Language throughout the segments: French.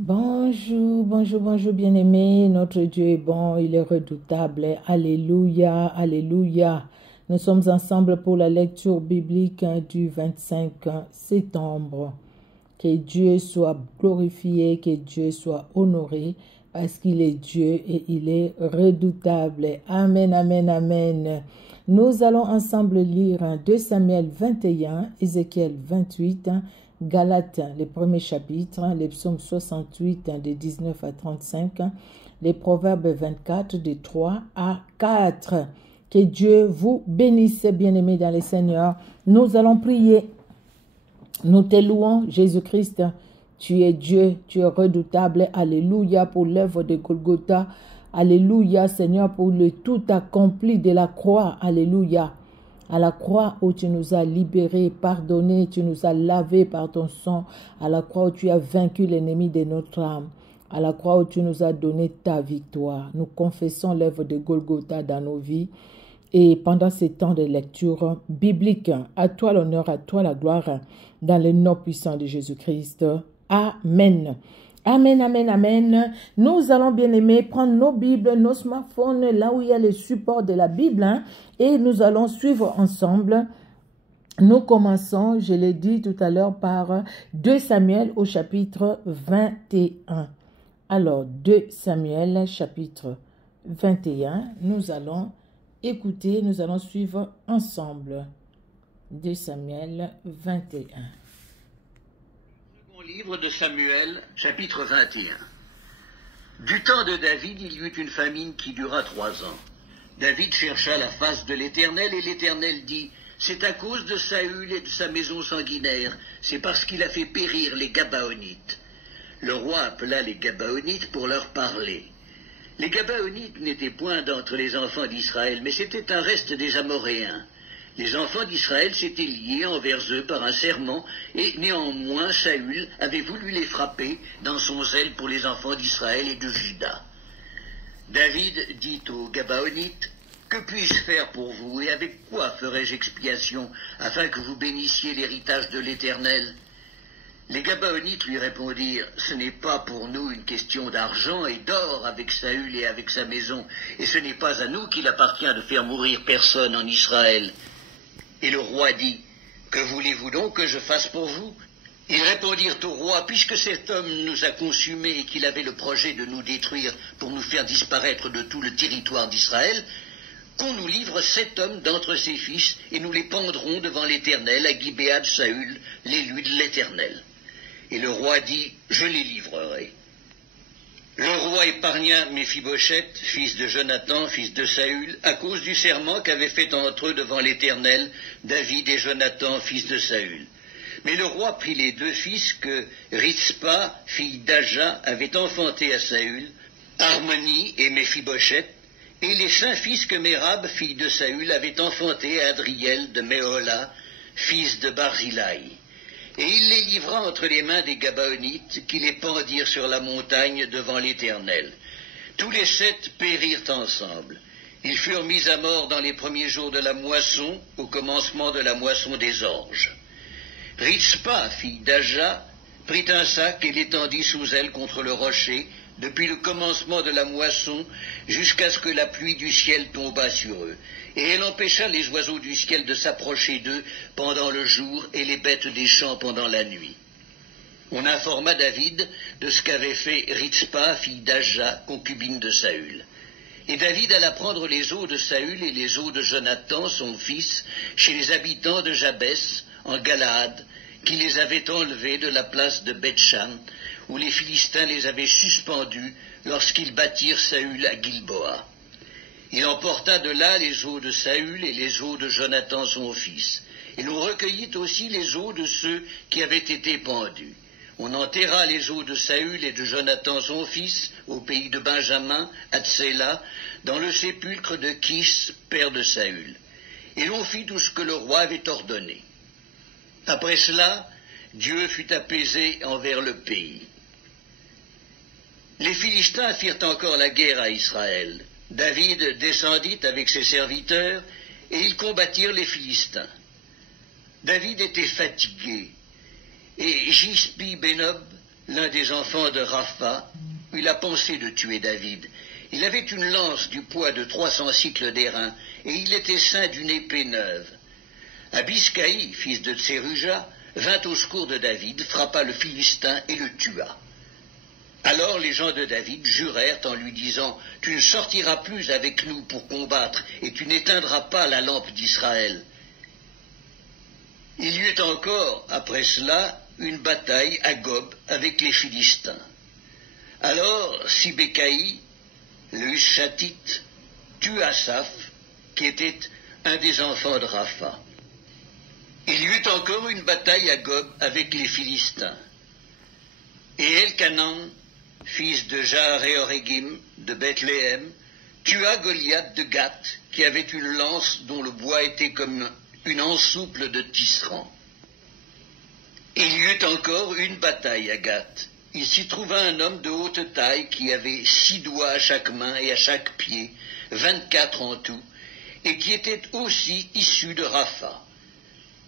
Bonjour, bonjour, bonjour, bien-aimés. Notre Dieu est bon, il est redoutable. Alléluia, alléluia. Nous sommes ensemble pour la lecture biblique du 25 septembre. Que Dieu soit glorifié, que Dieu soit honoré, parce qu'il est Dieu et il est redoutable. Amen, amen, amen. Nous allons ensemble lire 2 Samuel 21, Ézéchiel 28, Galates, les premiers chapitres, les psaumes 68, de 19 à 35, les proverbes 24, de 3 à 4. Que Dieu vous bénisse, bien-aimés dans le Seigneur. Nous allons prier. Nous te louons, Jésus-Christ. Tu es Dieu, tu es redoutable. Alléluia pour l'œuvre de Golgotha. Alléluia, Seigneur, pour le tout accompli de la croix. Alléluia. À la croix où tu nous as libérés, pardonnés, tu nous as lavés par ton sang. À la croix où tu as vaincu l'ennemi de notre âme. À la croix où tu nous as donné ta victoire. Nous confessons l'œuvre de Golgotha dans nos vies. Et pendant ces temps de lecture biblique, à toi l'honneur, à toi la gloire, dans le nom puissant de Jésus-Christ. Amen. Amen, amen, amen. Nous allons, bien aimés, prendre nos Bibles, nos smartphones, là où il y a le support de la Bible, et nous allons suivre ensemble. Nous commençons, je l'ai dit tout à l'heure, par 2 Samuel au chapitre 21. Alors, 2 Samuel, chapitre 21, nous allons écouter, nous allons suivre ensemble. 2 Samuel 21. Second livre de Samuel, chapitre 21. Du temps de David, il y eut une famine qui dura 3 ans. David chercha la face de l'Éternel, et l'Éternel dit, « C'est à cause de Saül et de sa maison sanguinaire, c'est parce qu'il a fait périr les Gabaonites. » Le roi appela les Gabaonites pour leur parler. Les Gabaonites n'étaient point d'entre les enfants d'Israël, mais c'était un reste des Amoréens. Les enfants d'Israël s'étaient liés envers eux par un serment, et néanmoins Saül avait voulu les frapper dans son zèle pour les enfants d'Israël et de Juda. David dit aux Gabaonites, « Que puis-je faire pour vous, et avec quoi ferai-je expiation, afin que vous bénissiez l'héritage de l'Éternel » Les Gabaonites lui répondirent, « Ce n'est pas pour nous une question d'argent et d'or avec Saül et avec sa maison, et ce n'est pas à nous qu'il appartient de faire mourir personne en Israël. » Et le roi dit, « Que voulez-vous donc que je fasse pour vous » Ils répondirent au roi, « Puisque cet homme nous a consumés et qu'il avait le projet de nous détruire pour nous faire disparaître de tout le territoire d'Israël, qu'on nous livre 7 hommes d'entre ses fils, et nous les pendrons devant l'Éternel à Gibéa de Saül, l'élu de l'Éternel. » Et le roi dit, « Je les livrerai. » Le roi épargna Méphibosheth, fils de Jonathan, fils de Saül, à cause du serment qu'avaient fait entre eux devant l'Éternel David et Jonathan, fils de Saül. Mais le roi prit les 2 fils que Ritzpa, fille d'Aja, avait enfantés à Saül, Harmonie et Méphibosheth, et les 5 fils que Mérab, fille de Saül, avait enfantés à Adriel de Méhola, fils de Barzilai. Et il les livra entre les mains des Gabaonites, qui les pendirent sur la montagne devant l'Éternel. Tous les 7 périrent ensemble. Ils furent mis à mort dans les premiers jours de la moisson, au commencement de la moisson des orges. Ritzpa, fille d'Aja, prit un sac et l'étendit sous elle contre le rocher, depuis le commencement de la moisson jusqu'à ce que la pluie du ciel tombât sur eux. Et elle empêcha les oiseaux du ciel de s'approcher d'eux pendant le jour et les bêtes des champs pendant la nuit. On informa David de ce qu'avait fait Ritzpa, fille d'Aja, concubine de Saül. Et David alla prendre les os de Saül et les os de Jonathan, son fils, chez les habitants de Jabès, en Galaad, qui les avaient enlevés de la place de Beth-Shan, où les Philistins les avaient suspendus lorsqu'ils battirent Saül à Gilboa. Il emporta de là les os de Saül et les os de Jonathan son fils. Et l'on recueillit aussi les os de ceux qui avaient été pendus. On enterra les os de Saül et de Jonathan son fils au pays de Benjamin, à Tséla, dans le sépulcre de Kis, père de Saül. Et l'on fit tout ce que le roi avait ordonné. Après cela, Dieu fut apaisé envers le pays. Les Philistins firent encore la guerre à Israël. David descendit avec ses serviteurs, et ils combattirent les Philistins. David était fatigué, et Gispi-Bénob, l'un des enfants de Rapha, eut la pensée de tuer David. Il avait une lance du poids de 300 cycles d'airain, et il était ceint d'une épée neuve. Abiscaï, fils de Tseruja, vint au secours de David, frappa le Philistin et le tua. Alors les gens de David jurèrent en lui disant, « Tu ne sortiras plus avec nous pour combattre, et tu n'éteindras pas la lampe d'Israël. » Il y eut encore, après cela, une bataille à Gob avec les Philistins. Alors Sibécaï, le Hushatite, tua Asaph, qui était un des enfants de Rapha. Il y eut encore une bataille à Gob avec les Philistins. Et Elkanan, fils de Jaare-Oregim de Bethléem, tua Goliath de Gath, qui avait une lance dont le bois était comme une ensouple de tisserand. Il y eut encore une bataille à Gath. Il s'y trouva un homme de haute taille qui avait 6 doigts à chaque main et à chaque pied, 24 en tout, et qui était aussi issu de Rapha.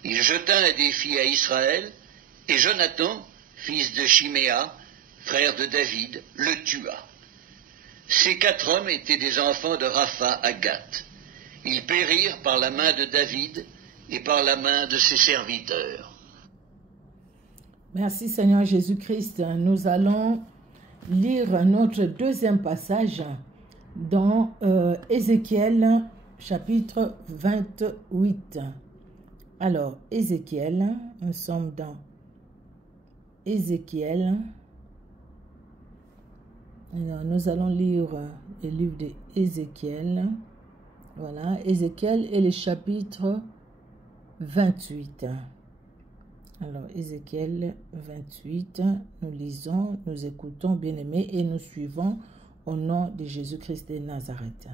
Il jeta un défi à Israël, et Jonathan, fils de Chiméa, frère de David, le tua. Ces 4 hommes étaient des enfants de Rapha à Gath. Ils périrent par la main de David et par la main de ses serviteurs. Merci Seigneur Jésus-Christ. Nous allons lire notre deuxième passage dans Ézéchiel chapitre 28. Alors, Ézéchiel, nous sommes dans Ézéchiel. Alors, nous allons lire le livre d'Ézéchiel. Voilà, Ézéchiel et le chapitre 28. Alors, Ézéchiel 28, nous lisons, nous écoutons, bien-aimés, et nous suivons au nom de Jésus-Christ de Nazareth.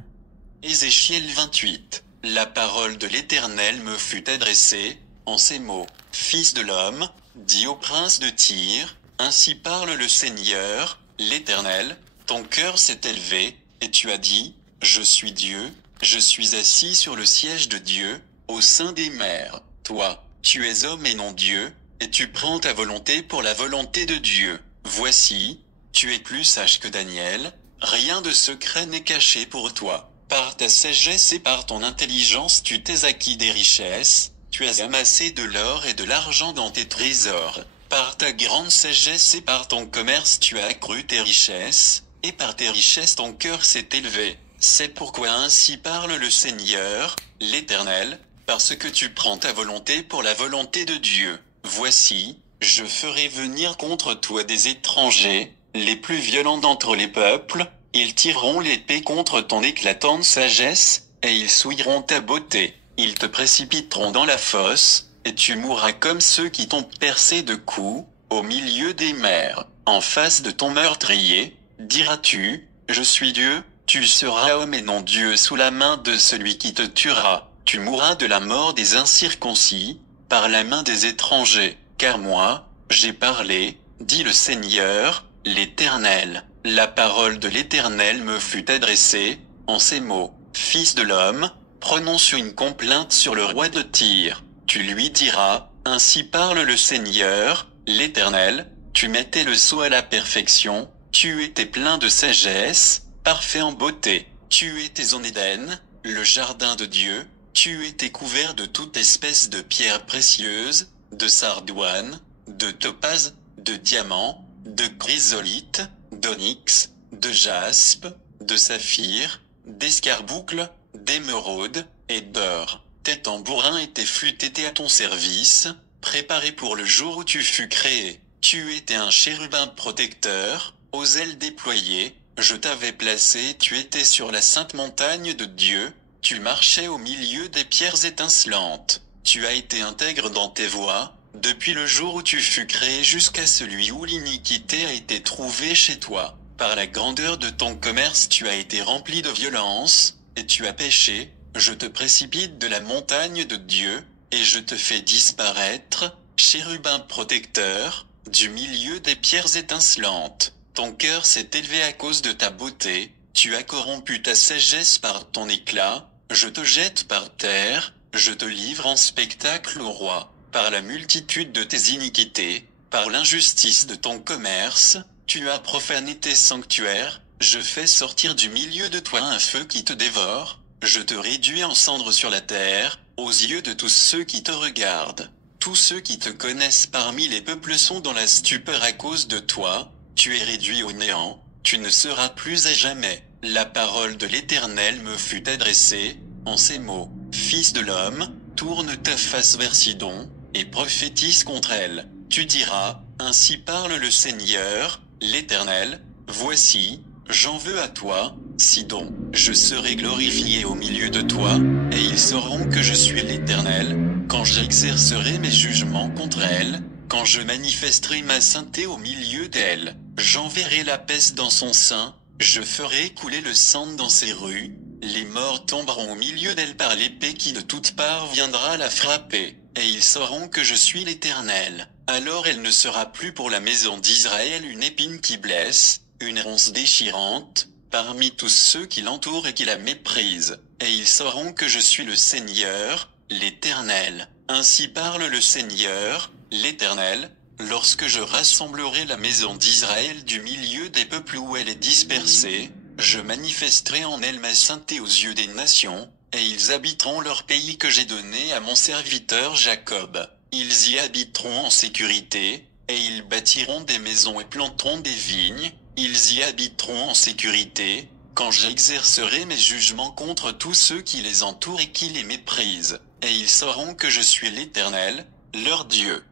Ézéchiel 28. La parole de l'Éternel me fut adressée, en ces mots. Fils de l'homme, dis au prince de Tyr, ainsi parle le Seigneur, l'Éternel, ton cœur s'est élevé, et tu as dit, je suis Dieu, je suis assis sur le siège de Dieu, au sein des mers. Toi, tu es homme et non Dieu, et tu prends ta volonté pour la volonté de Dieu. Voici, tu es plus sage que Daniel, rien de secret n'est caché pour toi. Par ta sagesse et par ton intelligence tu t'es acquis des richesses, tu as amassé de l'or et de l'argent dans tes trésors. Par ta grande sagesse et par ton commerce tu as accru tes richesses, et par tes richesses ton cœur s'est élevé. C'est pourquoi ainsi parle le Seigneur, l'Éternel, parce que tu prends ta volonté pour la volonté de Dieu. Voici, je ferai venir contre toi des étrangers, les plus violents d'entre les peuples, ils tireront l'épée contre ton éclatante sagesse, et ils souilleront ta beauté, ils te précipiteront dans la fosse, et tu mourras comme ceux qui t'ont percé de coups, au milieu des mers, en face de ton meurtrier, diras-tu, je suis Dieu, tu seras homme et non Dieu sous la main de celui qui te tuera, tu mourras de la mort des incirconcis, par la main des étrangers, car moi, j'ai parlé, dit le Seigneur, l'Éternel. La parole de l'Éternel me fut adressée, en ces mots. Fils de l'homme, prononce une complainte sur le roi de Tyr. Tu lui diras, ainsi parle le Seigneur, l'Éternel, tu mettais le sceau à la perfection, tu étais plein de sagesse, parfait en beauté, tu étais en Éden, le jardin de Dieu, tu étais couvert de toute espèce de pierres précieuses, de sardoine, de topaze, de diamant, de chrysolite, d'onyx, de jaspe, de saphir, d'escarboucle, d'émeraude, et d'or. Tes tambourins et tes flûtes étaient à ton service, préparés pour le jour où tu fus créé. Tu étais un chérubin protecteur, aux ailes déployées, je t'avais placé, tu étais sur la sainte montagne de Dieu, tu marchais au milieu des pierres étincelantes. Tu as été intègre dans tes voies, depuis le jour où tu fus créé jusqu'à celui où l'iniquité a été trouvée chez toi. Par la grandeur de ton commerce tu as été rempli de violence, et tu as péché, je te précipite de la montagne de Dieu, et je te fais disparaître, chérubin protecteur, du milieu des pierres étincelantes. Ton cœur s'est élevé à cause de ta beauté, tu as corrompu ta sagesse par ton éclat, je te jette par terre, je te livre en spectacle au roi. Par la multitude de tes iniquités, Par l'injustice de ton commerce, tu as profané tes sanctuaires, je fais sortir du milieu de toi un feu qui te dévore, je te réduis en cendres sur la terre, aux yeux de tous ceux qui te regardent. Tous ceux qui te connaissent parmi les peuples sont dans la stupeur à cause de toi, tu es réduit au néant, tu ne seras plus à jamais. La parole de l'Éternel me fut adressée, en ces mots, Fils de l'homme, tourne ta face vers Sidon, et prophétise contre elle. Tu diras, ainsi parle le Seigneur, l'Éternel, voici, j'en veux à toi, Sidon, je serai glorifié au milieu de toi, et ils sauront que je suis l'Éternel, quand j'exercerai mes jugements contre elle, quand je manifesterai ma sainteté au milieu d'elle, j'enverrai la peste dans son sein, je ferai couler le sang dans ses rues, les morts tomberont au milieu d'elle par l'épée qui de toutes parts viendra la frapper, et ils sauront que je suis l'Éternel. Alors elle ne sera plus pour la maison d'Israël une épine qui blesse, une ronce déchirante, parmi tous ceux qui l'entourent et qui la méprisent, et ils sauront que je suis le Seigneur, l'Éternel. Ainsi parle le Seigneur, l'Éternel, lorsque je rassemblerai la maison d'Israël du milieu des peuples où elle est dispersée, je manifesterai en elle ma sainteté aux yeux des nations, et ils habiteront leur pays que j'ai donné à mon serviteur Jacob. Ils y habiteront en sécurité, et ils bâtiront des maisons et planteront des vignes, ils y habiteront en sécurité, quand j'exercerai mes jugements contre tous ceux qui les entourent et qui les méprisent, et ils sauront que je suis l'Éternel, leur Dieu.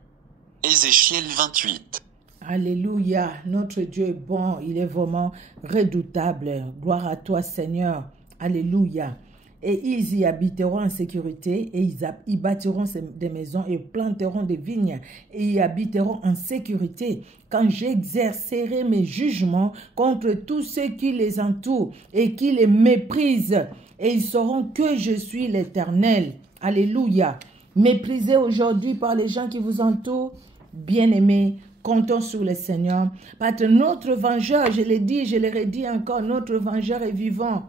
Ézéchiel 28. Alléluia, notre Dieu est bon, il est vraiment redoutable. Gloire à toi Seigneur. Alléluia. Et ils y habiteront en sécurité, et ils bâtiront des maisons et planteront des vignes, et y habiteront en sécurité, quand j'exercerai mes jugements contre tous ceux qui les entourent et qui les méprisent, et ils sauront que je suis l'Éternel. Alléluia. Méprisés aujourd'hui par les gens qui vous entourent, bien-aimés, comptons sur le Seigneur, parce que notre vengeur, je l'ai dit, je le redis encore, notre vengeur est vivant.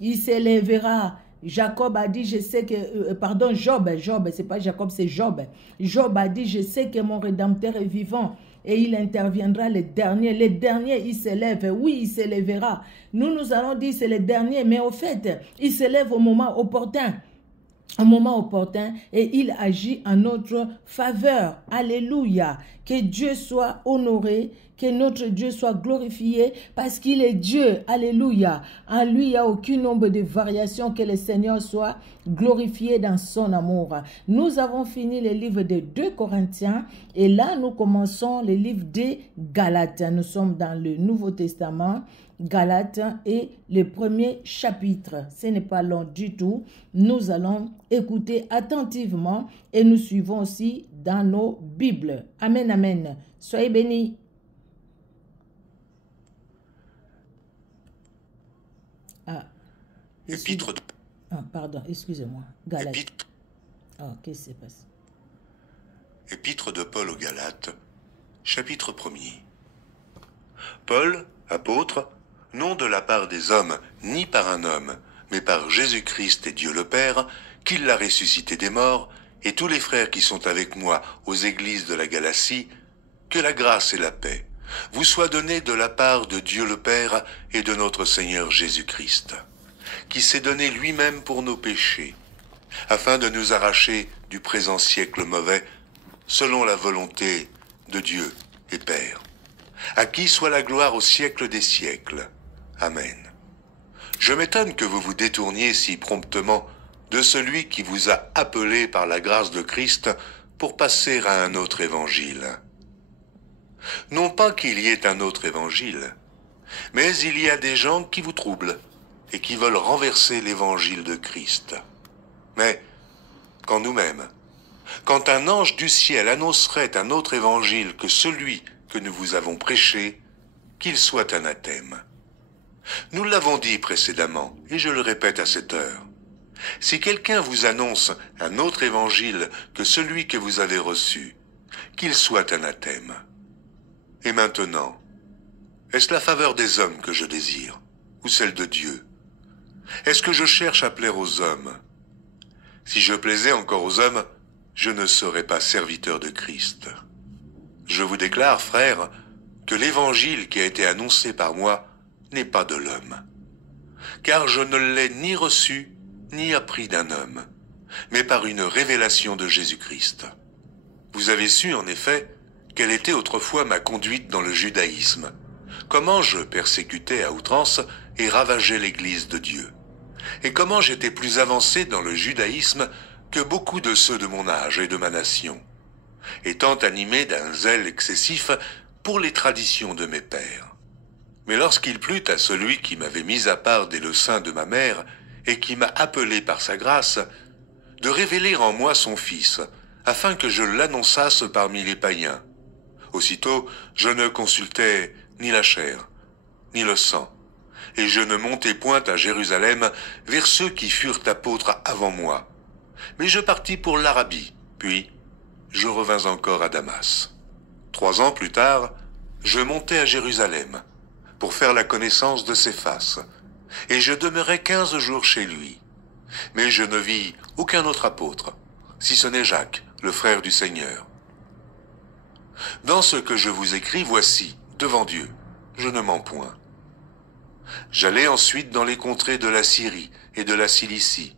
Il s'élèvera. Jacob a dit, je sais que, Job, c'est pas Jacob, c'est Job. Job a dit, je sais que mon Rédempteur est vivant et il interviendra le dernier. Le dernier, il s'élève. Oui, il s'élèvera. Nous allons dire, c'est le dernier, mais au fait, il s'élève au moment opportun. Un moment opportun et il agit en notre faveur. Alléluia. Que Dieu soit honoré, que notre Dieu soit glorifié parce qu'il est Dieu. Alléluia. En lui, il n'y a aucun nombre de variations. Que le Seigneur soit glorifié dans son amour. Nous avons fini le livre de 2 Corinthiens et là, nous commençons le livre des Galates. Nous sommes dans le Nouveau Testament. Galates et le premier chapitre. Ce n'est pas long du tout. Nous allons écouter attentivement et nous suivons aussi dans nos Bibles. Amen, amen. Soyez bénis. Épître de... pardon, excusez-moi. Galates. Qu'est-ce qui s'est passé? Épître de Paul aux Galates, chapitre 1er. Paul, apôtre, non de la part des hommes, ni par un homme, mais par Jésus-Christ et Dieu le Père, qui l'a ressuscité des morts, et tous les frères qui sont avec moi aux églises de la Galatie, que la grâce et la paix vous soient données de la part de Dieu le Père et de notre Seigneur Jésus-Christ, qui s'est donné lui-même pour nos péchés, afin de nous arracher du présent siècle mauvais, selon la volonté de Dieu et Père, à qui soit la gloire au siècle des siècles. Amen. Je m'étonne que vous vous détourniez si promptement de celui qui vous a appelé par la grâce de Christ pour passer à un autre évangile. Non pas qu'il y ait un autre évangile, mais il y a des gens qui vous troublent et qui veulent renverser l'évangile de Christ. Mais quand nous-mêmes, quand un ange du ciel annoncerait un autre évangile que celui que nous vous avons prêché, qu'il soit anathème. Nous l'avons dit précédemment, et je le répète à cette heure. Si quelqu'un vous annonce un autre évangile que celui que vous avez reçu, qu'il soit anathème. Et maintenant, est-ce la faveur des hommes que je désire, ou celle de Dieu? Est-ce que je cherche à plaire aux hommes? Si je plaisais encore aux hommes, je ne serais pas serviteur de Christ. Je vous déclare, frères, que l'évangile qui a été annoncé par moi n'est pas de l'homme. Car je ne l'ai ni reçu, ni appris d'un homme, mais par une révélation de Jésus-Christ. Vous avez su, en effet, quelle était autrefois ma conduite dans le judaïsme, comment je persécutais à outrance et ravageais l'Église de Dieu, et comment j'étais plus avancé dans le judaïsme que beaucoup de ceux de mon âge et de ma nation, étant animé d'un zèle excessif pour les traditions de mes pères. Mais lorsqu'il plut à celui qui m'avait mis à part dès le sein de ma mère et qui m'a appelé par sa grâce, de révéler en moi son Fils, afin que je l'annonçasse parmi les païens. Aussitôt, je ne consultais ni la chair, ni le sang, et je ne montai point à Jérusalem vers ceux qui furent apôtres avant moi. Mais je partis pour l'Arabie, puis je revins encore à Damas. 3 ans plus tard, je montai à Jérusalem, pour faire la connaissance de Céphas, et je demeurai 15 jours chez lui. Mais je ne vis aucun autre apôtre, si ce n'est Jacques, le frère du Seigneur. Dans ce que je vous écris, voici, devant Dieu, je ne mens point. J'allai ensuite dans les contrées de la Syrie et de la Cilicie.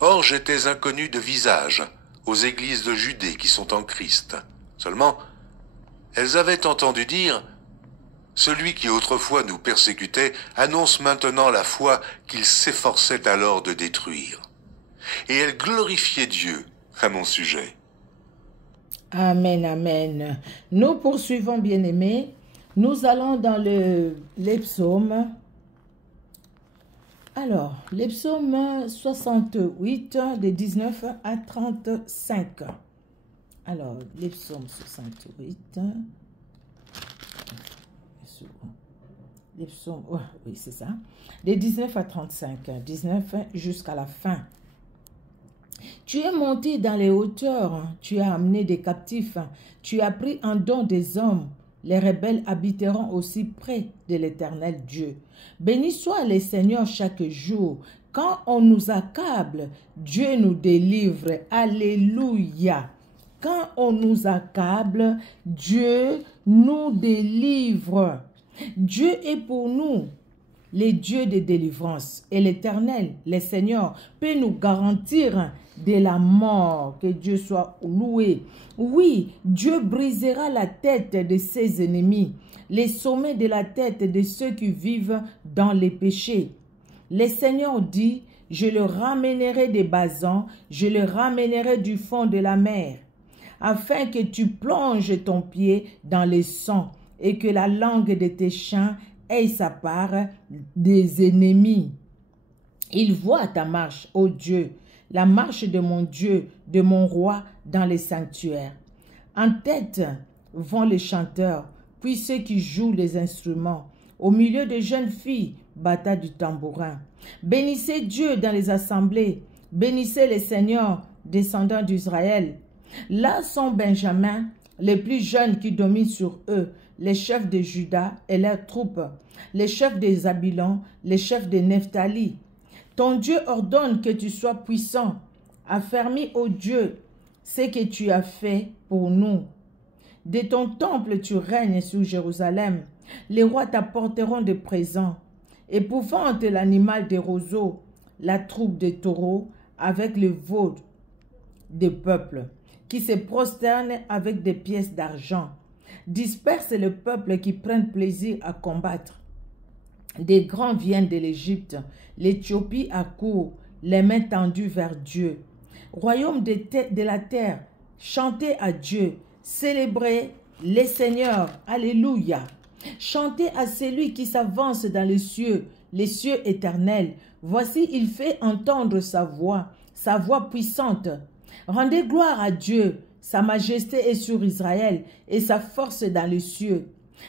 Or j'étais inconnu de visage aux églises de Judée qui sont en Christ. Seulement, elles avaient entendu dire « Celui qui autrefois nous persécutait annonce maintenant la foi qu'il s'efforçait alors de détruire. » Et elles glorifiaient Dieu à mon sujet. Amen, amen. Nous poursuivons, bien-aimés. Nous allons dans les psaumes. Alors, les psaumes 68, de 19 à 35. Alors, les psaumes 68. Les psaumes, oh, oui, c'est ça. De 19 à 35. 19 jusqu'à la fin. Tu es monté dans les hauteurs, tu as amené des captifs, tu as pris en don des hommes. Les rebelles habiteront aussi près de l'Éternel Dieu. Béni soit le Seigneur chaque jour. Quand on nous accable, Dieu nous délivre. Alléluia. Quand on nous accable, Dieu nous délivre. Dieu est pour nous les dieux de délivrance. Et l'Éternel, le Seigneur, peut nous garantir de la mort. Que Dieu soit loué. Oui, Dieu brisera la tête de ses ennemis, les sommets de la tête de ceux qui vivent dans les péchés. Le Seigneur dit, je le ramènerai des basans, je le ramènerai du fond de la mer, afin que tu plonges ton pied dans le sang et que la langue de tes chants ait sa part des ennemis. Il voit ta marche, ô Dieu, la marche de mon Dieu, de mon roi dans les sanctuaires. En tête vont les chanteurs, puis ceux qui jouent les instruments. Au milieu de jeunes filles battant du tambourin. Bénissez Dieu dans les assemblées. Bénissez les seigneurs, descendants d'Israël. Là sont Benjamin, les plus jeunes qui dominent sur eux, les chefs de Juda et leurs troupes, les chefs des Zabilon, les chefs de Nephtali. Ton Dieu ordonne que tu sois puissant. Affermis, ô Dieu, ce que tu as fait pour nous. De ton temple, tu règnes sur Jérusalem. Les rois t'apporteront des présents. Épouvante l'animal des roseaux, la troupe des taureaux, avec le veau des peuples, qui se prosternent avec des pièces d'argent. Disperse le peuple qui prennent plaisir à combattre. Des grands viennent de l'Égypte, l'Éthiopie accourt, les mains tendues vers Dieu. Royaume de la terre, chantez à Dieu, célébrez les seigneurs, alléluia. Chantez à celui qui s'avance dans les cieux éternels. Voici, il fait entendre sa voix puissante. Rendez gloire à Dieu, sa majesté est sur Israël et sa force dans les cieux.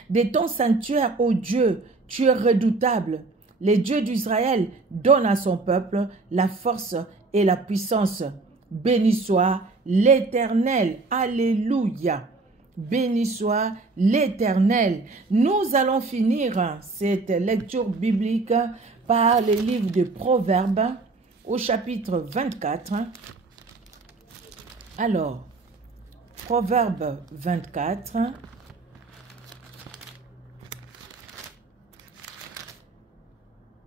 De ton sanctuaire, ô Dieu, tu es redoutable. Les dieux d'Israël donnent à son peuple la force et la puissance. Béni soit l'Éternel. Alléluia. Béni soit l'Éternel. Nous allons finir cette lecture biblique par le livre de Proverbes au chapitre 24. Alors, Proverbe 24.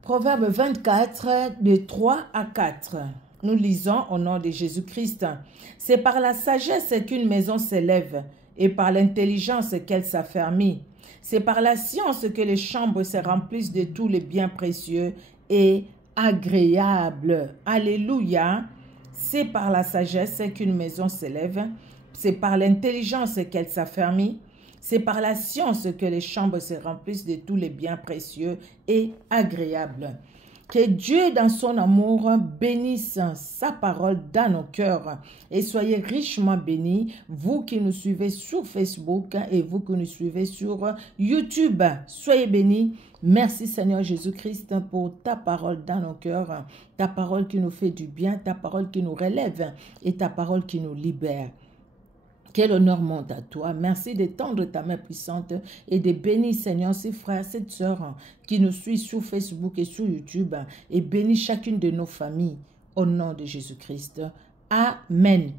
Proverbe 24, de 3 à 4. Nous lisons au nom de Jésus-Christ. C'est par la sagesse qu'une maison s'élève, et par l'intelligence qu'elle s'affermit. C'est par la science que les chambres se remplissent de tous les biens précieux et agréables. Alléluia. C'est par la sagesse qu'une maison s'élève. C'est par l'intelligence qu'elle s'affermit. C'est par la science que les chambres se remplissent de tous les biens précieux et agréables. Que Dieu, dans son amour, bénisse sa parole dans nos cœurs. Et soyez richement bénis, vous qui nous suivez sur Facebook et vous qui nous suivez sur YouTube. Soyez bénis. Merci Seigneur Jésus-Christ pour ta parole dans nos cœurs. Ta parole qui nous fait du bien, ta parole qui nous relève et ta parole qui nous libère. Quel honneur monte à toi. Merci d'étendre ta main puissante et de bénir, Seigneur, ces frères, ces sœurs qui nous suivent sur Facebook et sur YouTube et bénis chacune de nos familles au nom de Jésus-Christ. Amen.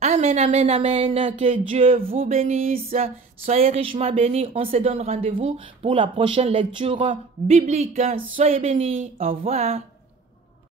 Amen, amen, amen. Que Dieu vous bénisse. Soyez richement bénis. On se donne rendez-vous pour la prochaine lecture biblique. Soyez bénis. Au revoir.